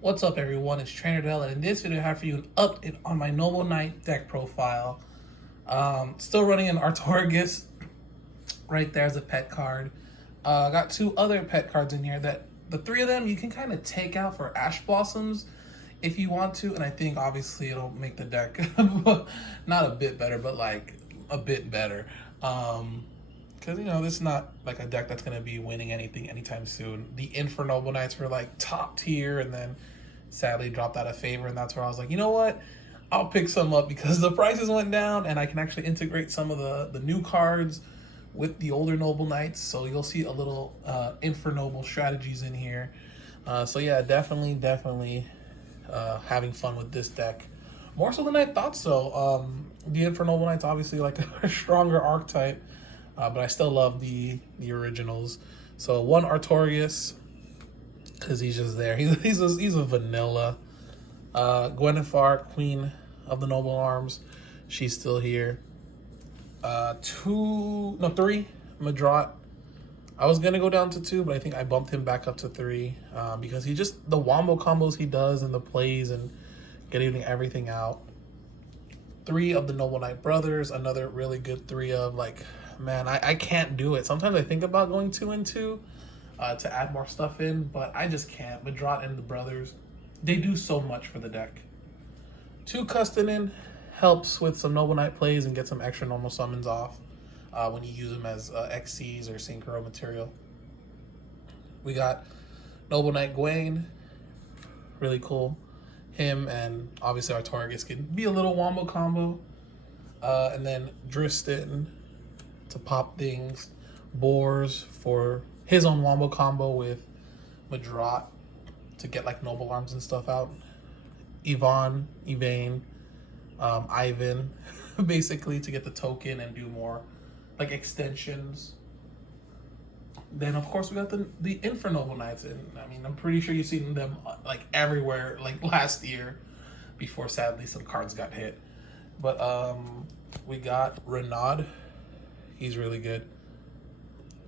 What's up, everyone? It's Trainer Dell, and in this video I have for you an update on my Noble Knight deck profile. Still running an Artorigus right there as a pet card. I got two other pet cards in here that the three of them you can kind of take out for Ash Blossoms if you want to, and I think obviously it'll make the deck not a bit better, but like a bit better. Because this is not like a deck that's gonna be winning anything anytime soon. The Infernoble Knights were like top tier, and then sadly dropped out of favor, and that's where I was like, you know what? I'll pick some up because the prices went down, and I can actually integrate some of the new cards with the older Noble Knights. So you'll see a little Infernoble strategies in here. So yeah, definitely having fun with this deck. More so than I thought so. The Infernoble Knights obviously like a stronger archetype, but I still love the originals. So one Artorius, because he's just there. He's a vanilla. Gwynethar, Queen of the Noble Arms, she's still here. Three Madrot. I was gonna go down to two, but I think I bumped him back up to three because he just the wombo combos he does and the plays and getting everything out. Three of the Noble Knight brothers, another really good three of like, man, I can't do it. Sometimes I think about going 2 and 2 to add more stuff in, but I just can't. Madrot and the brothers, they do so much for the deck. 2 Custonin helps with some Noble Knight plays and get some extra normal summons off when you use them as XCs or Synchro material. We got Noble Knight Gwaine, really cool. Him and obviously Artorigus can be a little wombo combo. And then Dristin to pop things. Boars for his own wombo combo with Madrot to get like Noble Arms and stuff out. Yvonne, Ivan, basically to get the token and do more like extensions. Then of course we got the Infernoble Knights, and I mean I'm pretty sure you've seen them like everywhere like last year before sadly some cards got hit. But we got Renaud. He's really good.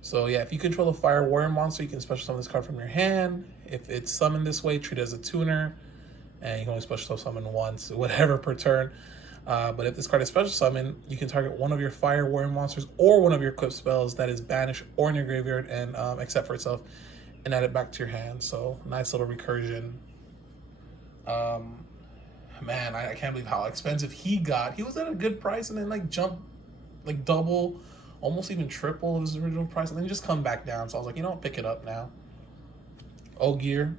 So yeah, if you control a fire warrior monster, you can special summon this card from your hand. If it's summoned this way, treat it as a tuner, and you can only special summon once, whatever per turn. But if this card is special summon, you can target one of your fire warrior monsters or one of your equipped spells that is banished or in your graveyard and except for itself, and add it back to your hand. So nice little recursion. Man, I can't believe how expensive he got. He was at a good price and then like jumped like double, almost even triple of his original price, and then just come back down. So I was like, pick it up now. Ogier.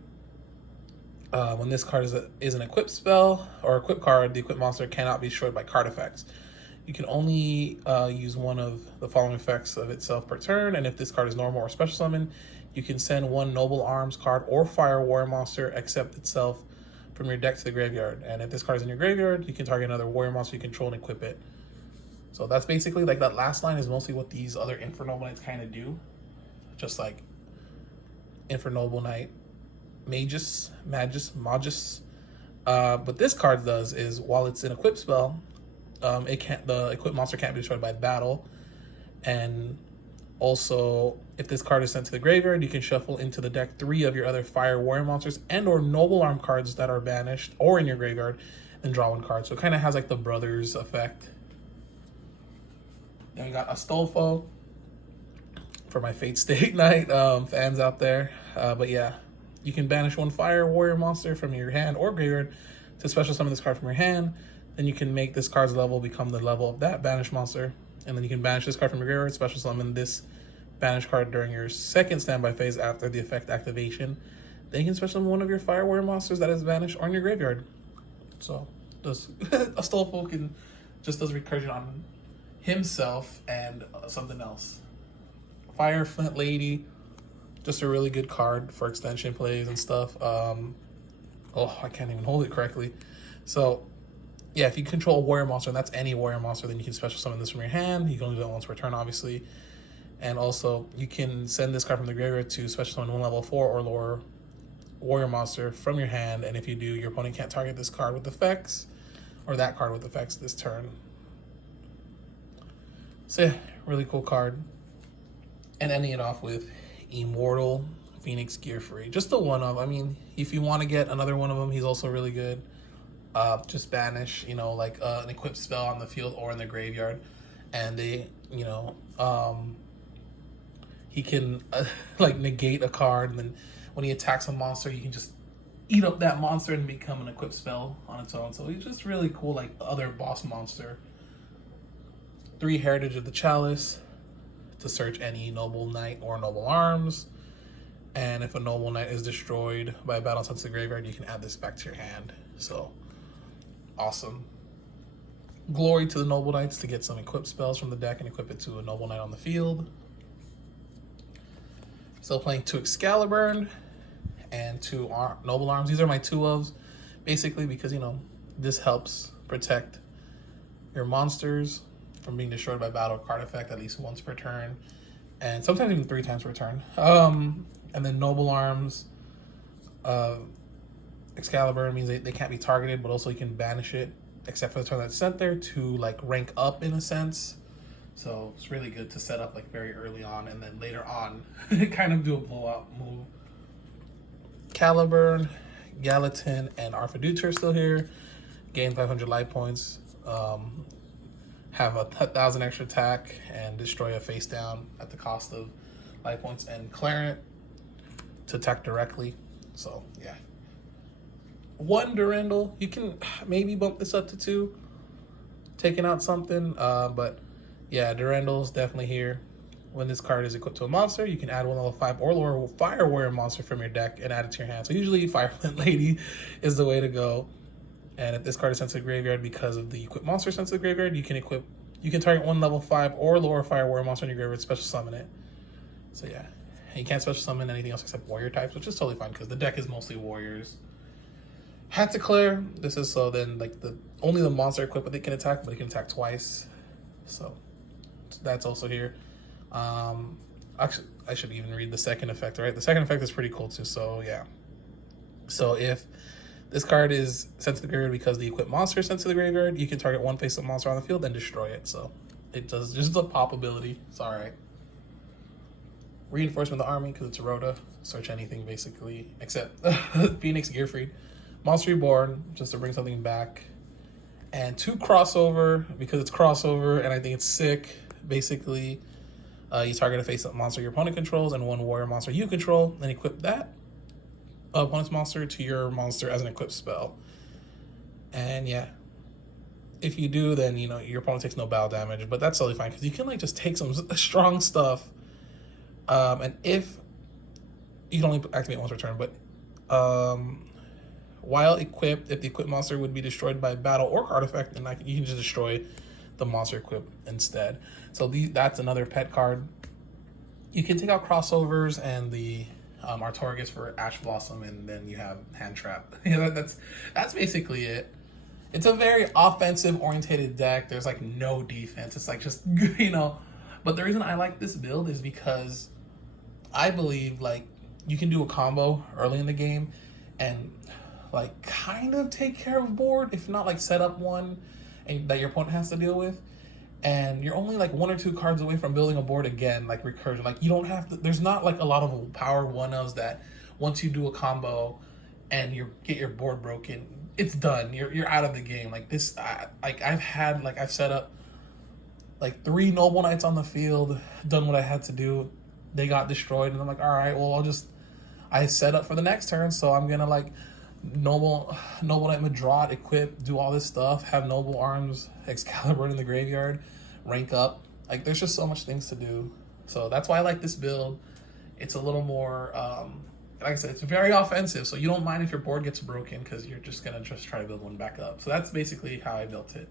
When this card is an equipped spell or equipped card, the equipped monster cannot be destroyed by card effects. You can only use one of the following effects of itself per turn, and if this card is normal or special summon, you can send one Noble Arms card or Fire Warrior monster except itself from your deck to the graveyard. And if this card is in your graveyard, you can target another warrior monster you control and equip it. So that's basically like that last line is mostly what these other Infernoble Knights kind of do. Just like Infernoble Knight, Magus. What this card does is while it's an equipped spell, the equipped monster can't be destroyed by battle. And also, if this card is sent to the graveyard, you can shuffle into the deck 3 of your other fire warrior monsters and or noble arm cards that are banished or in your graveyard, and draw 1 card. So it kind of has like the brothers effect. Then we got Astolfo for my Fate Stay Night fans out there. But yeah, you can banish 1 fire warrior monster from your hand or graveyard to special summon this card from your hand. Then you can make this card's level become the level of that banished monster. And then you can banish this card from your graveyard, special summon this banished card during your second standby phase after the effect activation. Then you can special summon one of your fire warrior monsters that is banished or in your graveyard. So Astolfo just does recursion on himself and something else. Fire Flint Lady, just a really good card for extension plays and stuff. I can't even hold it correctly. So yeah, if you control a warrior monster, and that's any warrior monster, then you can special summon this from your hand. You can only do it once per turn, obviously. And also, you can send this card from the graveyard to special summon 1 level 4 or lower warrior monster from your hand. And if you do, your opponent can't target this card with effects, or that card with effects this turn. So yeah, really cool card. And ending it off with Immortal Phoenix Gear Free. Just the one of. I mean, if you want to get another one of them, he's also really good. Just banish, you know, like an equipped spell on the field or in the graveyard, and they, you know, he can like negate a card, and then when he attacks a monster, you can just eat up that monster and become an equipped spell on its own. So he's just really cool, like other boss monster. 3 Heritage of the Chalice to search any Noble Knight or Noble Arms. And if a Noble Knight is destroyed by a battle sent to the graveyard, you can add this back to your hand. So, awesome. Glory to the Noble Knights to get some equipped spells from the deck and equip it to a Noble Knight on the field. Still playing 2 Excalibur and 2 Noble Arms. These are my 2 ofs, basically because, you know, this helps protect your monsters from being destroyed by battle or card effect at least once per turn, and sometimes even 3 times per turn. And then Noble Arms, Excalibur means they can't be targeted, but also you can banish it, except for the turn that's sent there, to like rank up in a sense. So it's really good to set up like very early on, and then later on, kind of do a blowout move. Caliburn, Gallatin, and Arfaducer are still here. Gain 500 life points. Have 1,000 extra attack and destroy a face down at the cost of life points. And Clarent to attack directly. So yeah. 1 Durandal. You can maybe bump this up to 2, taking out something. But yeah, Durandal's definitely here. When this card is equipped to a monster, you can add 1 level 5 or lower Fire Warrior monster from your deck and add it to your hand. So usually Fireflint Lady is the way to go. And if this card is sent to the graveyard because of the equipped monster sent to the graveyard, you can target 1 level 5 or lower Fire Warrior monster in your graveyard, special summon it. So yeah, and you can't special summon anything else except warrior types, which is totally fine because the deck is mostly warriors. Declare. This is so then like only the monster equipped with it can attack, but it can attack twice. So that's also here. Actually, I should even read the second effect, right? The second effect is pretty cool too. So yeah. So if this card is sent to the graveyard because the equipped monster is sent to the graveyard, you can target 1 face-up monster on the field and destroy it. So it does just the pop ability. It's all right. Reinforcement of the army because it's a Rhoda. Search anything basically except Phoenix Gearfried. Monster Reborn just to bring something back. And 2 crossover because it's crossover and I think it's sick. Basically, you target a face-up monster your opponent controls and 1 warrior monster you control, and equip that opponent's monster to your monster as an equipped spell. And yeah, if you do, then you know your opponent takes no battle damage, but that's totally fine because you can like just take some strong stuff. And if you can only activate once per turn, but while equipped, if the equipped monster would be destroyed by battle or card effect, then you can just destroy the monster equipped instead. So that's another pet card. You can take out crossovers and the Artorgus for Ash Blossom, and then you have Hand Trap. That's basically it. It's a very offensive orientated deck. There's like no defense. It's like just, you know, but the reason I like this build is because I believe like you can do a combo early in the game and like kind of take care of board, if not like set up one and that your opponent has to deal with. And you're only like 1 or 2 cards away from building a board again, like recursion. Like you don't have to, there's not like a lot of power 1-ofs that once you do a combo and you get your board broken, it's done. You're out of the game. Like this, I've set up like 3 Noble Knights on the field, done what I had to do. They got destroyed, and I'm like, all right, well, I set up for the next turn, so I'm gonna like Noble Knight Madrot, equip, do all this stuff, have Noble Arms, Excalibur in the graveyard, rank up. Like there's just so much things to do. So that's why I like this build. It's a little more, like I said, it's very offensive. So you don't mind if your board gets broken because you're just gonna try to build one back up. So that's basically how I built it.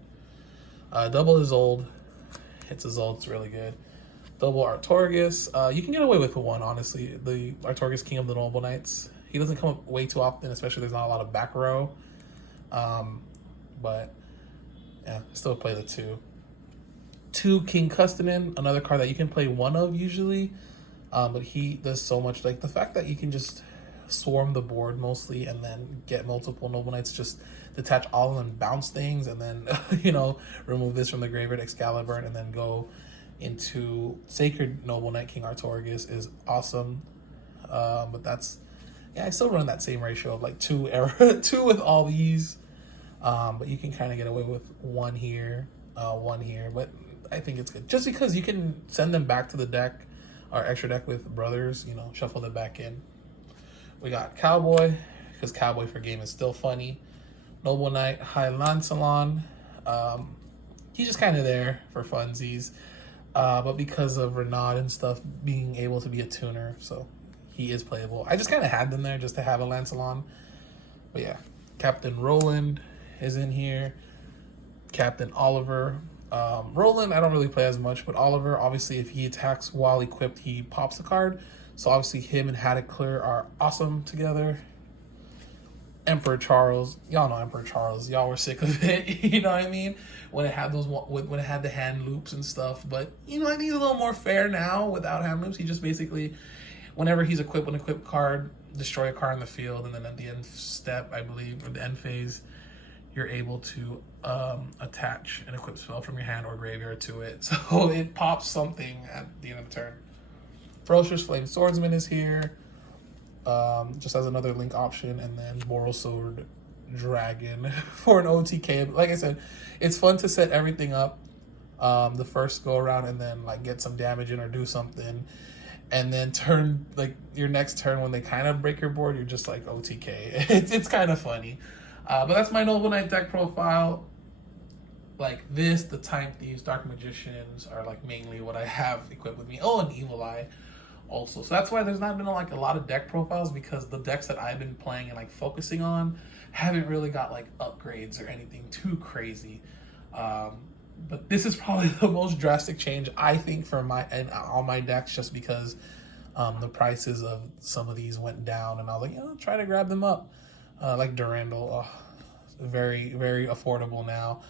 Double Isolde. It's Isolde, it's really good. Double Artorgus. You can get away with 1, honestly. The Artorgus, King of the Noble Knights. He doesn't come up way too often, especially there's not a lot of back row. But yeah, still play the 2. 2 King Custonin, another card that you can play 1 of usually. But he does so much. Like the fact that you can just swarm the board mostly and then get multiple Noble Knights, just detach all of them, bounce things, and then you know, remove this from the graveyard, Excalibur, and then go into Sacred Noble Knight King Artorgus is awesome. But that's, yeah, I still run that same ratio of like 2 with all these. But you can kind of get away with 1 here, 1 here. But I think it's good just because you can send them back to the deck or extra deck with brothers, you know, shuffle them back in. We got Cowboy, because Cowboy for game is still funny. Noble Knight, High Lancelot. He's just kind of there for funsies. But because of Renaud and stuff being able to be a tuner, so he is playable. I just kind of had them there just to have a Lancelot. But yeah, Captain Roland is in here. Captain Oliver. Roland, I don't really play as much, but Oliver, obviously, if he attacks while equipped, he pops a card. So obviously, him and Haddock Clear are awesome together. Emperor Charles, y'all know Emperor Charles. Y'all were sick of it, you know what I mean? When it had when it had the hand loops and stuff. But you know, I think it's a little more fair now without hand loops. He just basically, whenever he's equipped with an equipped card, destroy a card in the field, and then at the end step, I believe, or the end phase, you're able to attach an equipped spell from your hand or graveyard to it. So it pops something at the end of the turn. Ferocious Flame Swordsman is here. Just as another link option, and then Moral Sword Dragon for an OTK. Like I said, it's fun to set everything up the first go around, and then like get some damage in or do something, and then turn like your next turn when they kind of break your board, you're just like OTK. It's kind of funny, but that's my Noble Knight deck profile. Like this, the Time Thieves, Dark Magicians are like mainly what I have equipped with me. Oh, and Evil Eye also. So that's why there's not been like a lot of deck profiles, because the decks that I've been playing and like focusing on haven't really got like upgrades or anything too crazy. But this is probably the most drastic change I think for all my decks, just because the prices of some of these went down, and I was like, I'll try to grab them up. Like Durandal, very, very affordable now.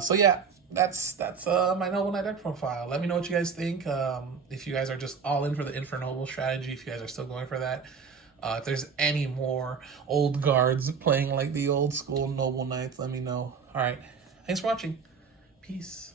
So yeah, that's my Noble Knight deck profile. Let me know what you guys think. If you guys are just all in for the Infernoble strategy, if you guys are still going for that. If there's any more old guards playing like the old school Noble Knights, let me know. All right, thanks for watching. Peace.